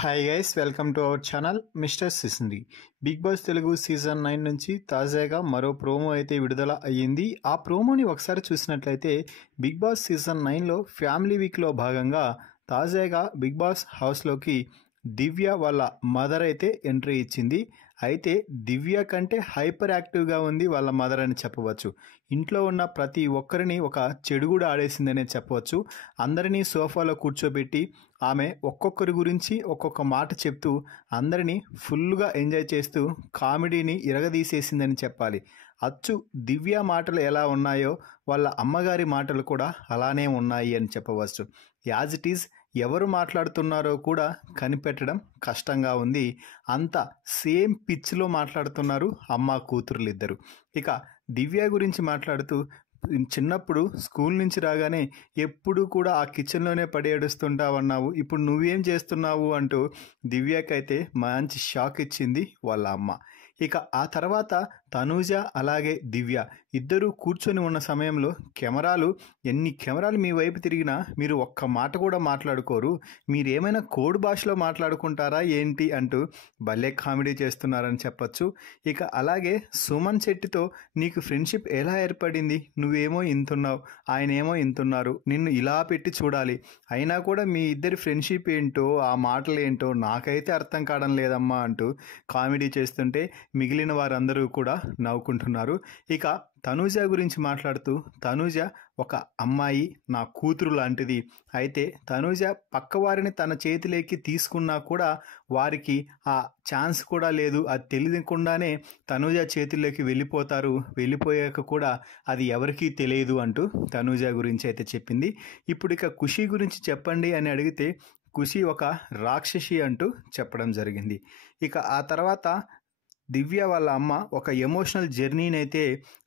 Hi guys, welcome to our channel mister Sisindri. Bigg Boss Telugu season 9 నుంచి తాజాగా మరో promo అయితే విడుదల అయ్యింది. ఆ ప్రోమోని ఒకసారి చూసినట్లయితే బిగ్ బాస్ సీజన్ 9లో ఫ్యామిలీ వీక్లో భాగంగా తాజాగా బిగ్ బాస్ హౌస్లోకి దివ్య వాళ్ళ మదర్ అయితే ఎంట్రీ ఇచ్చింది. అయితే దివ్య కంటే హైపర్ యాక్టివ్గా ఉంది వాళ్ళ మదర్ అని చెప్పవచ్చు. ఇంట్లో ఉన్న ప్రతి ఒక్కరిని ఒక చెడు కూడా ఆడేసిందనే చెప్పవచ్చు. అందరినీ సోఫాలో కూర్చోబెట్టి ఆమె ఒక్కొక్కరి గురించి ఒక్కొక్క మాట చెప్తూ అందరినీ ఫుల్గా ఎంజాయ్ చేస్తూ కామెడీని ఇరగదీసేసిందని చెప్పాలి. అచ్చు దివ్య మాటలు ఎలా ఉన్నాయో వాళ్ళ అమ్మగారి మాటలు కూడా అలానే ఉన్నాయి అని చెప్పవచ్చు. యాజ్ ఇట్ ఈజ్ ఎవరు మాట్లాడుతున్నారో కూడా కనిపెట్టడం కష్టంగా ఉంది. అంత సేమ్ పిచ్లో మాట్లాడుతున్నారు అమ్మ కూతురులు ఇద్దరు. ఇక దివ్య గురించి మాట్లాడుతూ చిన్నప్పుడు స్కూల్ నుంచి రాగానే ఎప్పుడు కూడా ఆ కిచెన్లోనే పడి ఏడుస్తుంటావన్నావు, ఇప్పుడు నువ్వేం చేస్తున్నావు అంటూ దివ్యకైతే మంచి షాక్ ఇచ్చింది వాళ్ళ అమ్మ. ఇక ఆ తర్వాత తనూజ అలాగే దివ్య ఇద్దరూ కూర్చొని ఉన్న సమయంలో ఎన్ని కెమెరాలు మీ వైపు తిరిగినా మీరు ఒక్క మాట కూడా మాట్లాడుకోరు, మీరేమైనా కోడ్ భాషలో మాట్లాడుకుంటారా ఏంటి అంటూ భలే కామెడీ చేస్తున్నారని చెప్పచ్చు. ఇక అలాగే సుమన్ శెట్టితో నీకు ఫ్రెండ్షిప్ ఎలా ఏర్పడింది, నువ్వేమో ఇంతున్నావు ఆయనేమో ఇంతున్నారు, నిన్ను ఇలా పెట్టి చూడాలి, అయినా కూడా మీ ఇద్దరి ఫ్రెండ్షిప్ ఏంటో ఆ మాటలు ఏంటో నాకైతే అర్థం కావడం లేదమ్మా అంటూ కామెడీ చేస్తుంటే మిగిలిన వారందరూ కూడా నవ్వుకుంటున్నారు. ఇక తనూజ గురించి మాట్లాడుతూ తనూజ ఒక అమ్మాయి, నా కూతురు లాంటిది. అయితే తనూజ పక్కవారిని తన చేతిలోకి తీసుకున్నా కూడా వారికి ఆ ఛాన్స్ కూడా లేదు, అది తెలియకుండానే తనూజ చేతుల్లోకి వెళ్ళిపోతారు, వెళ్ళిపోయాక కూడా అది ఎవరికీ తెలియదు అంటూ తనూజ గురించి అయితే చెప్పింది. ఇప్పుడు ఇక ఖుషి గురించి చెప్పండి అని అడిగితే ఖుషి ఒక రాక్షసి అంటూ చెప్పడం జరిగింది. ఇక ఆ తర్వాత దివ్య వాళ్ళ అమ్మ ఒక ఎమోషనల్ జర్నీని అయితే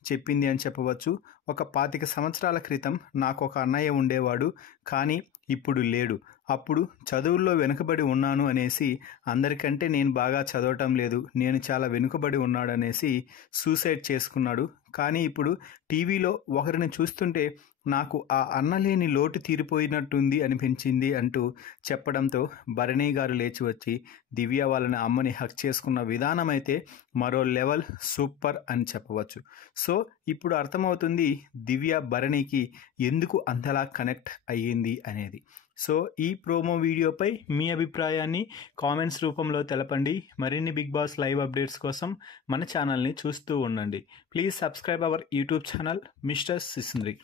చెప్పింది అని చెప్పవచ్చు. ఒక 25 సంవత్సరాల క్రితం నాకు ఒక అన్నయ్య ఉండేవాడు, కానీ ఇప్పుడు లేడు. అప్పుడు చదువుల్లో వెనుకబడి ఉన్నాను అనేసి, అందరికంటే నేను బాగా చదవటం లేదు, నేను చాలా వెనుకబడి ఉన్నాడు అనేసి సూసైడ్ చేసుకున్నాడు. కానీ ఇప్పుడు టీవీలో ఒకరిని చూస్తుంటే నాకు ఆ అన్నలేని లోటు తీరిపోయినట్టుంది అనిపించింది అంటూ చెప్పడంతో భరణి గారు లేచి వచ్చి దివ్య వాళ్ళని అమ్మని హక్ చేసుకున్న విధానం అయితే మరో లెవెల్ సూపర్ అని చెప్పవచ్చు. సో ఇప్పుడు అర్థమవుతుంది దివ్య భరణికి ఎందుకు అంతలా కనెక్ట్ అయ్యింది అనేది. సో ఈ ప్రోమో వీడియోపై మీ అభిప్రాయాన్ని కామెంట్స్ రూపంలో తెలపండి. మరిన్ని బిగ్ బాస్ లైవ్ అప్డేట్స్ కోసం మన ఛానల్ని చూస్తూ ఉండండి. Please subscribe our YouTube channel mister సిసింద్రి.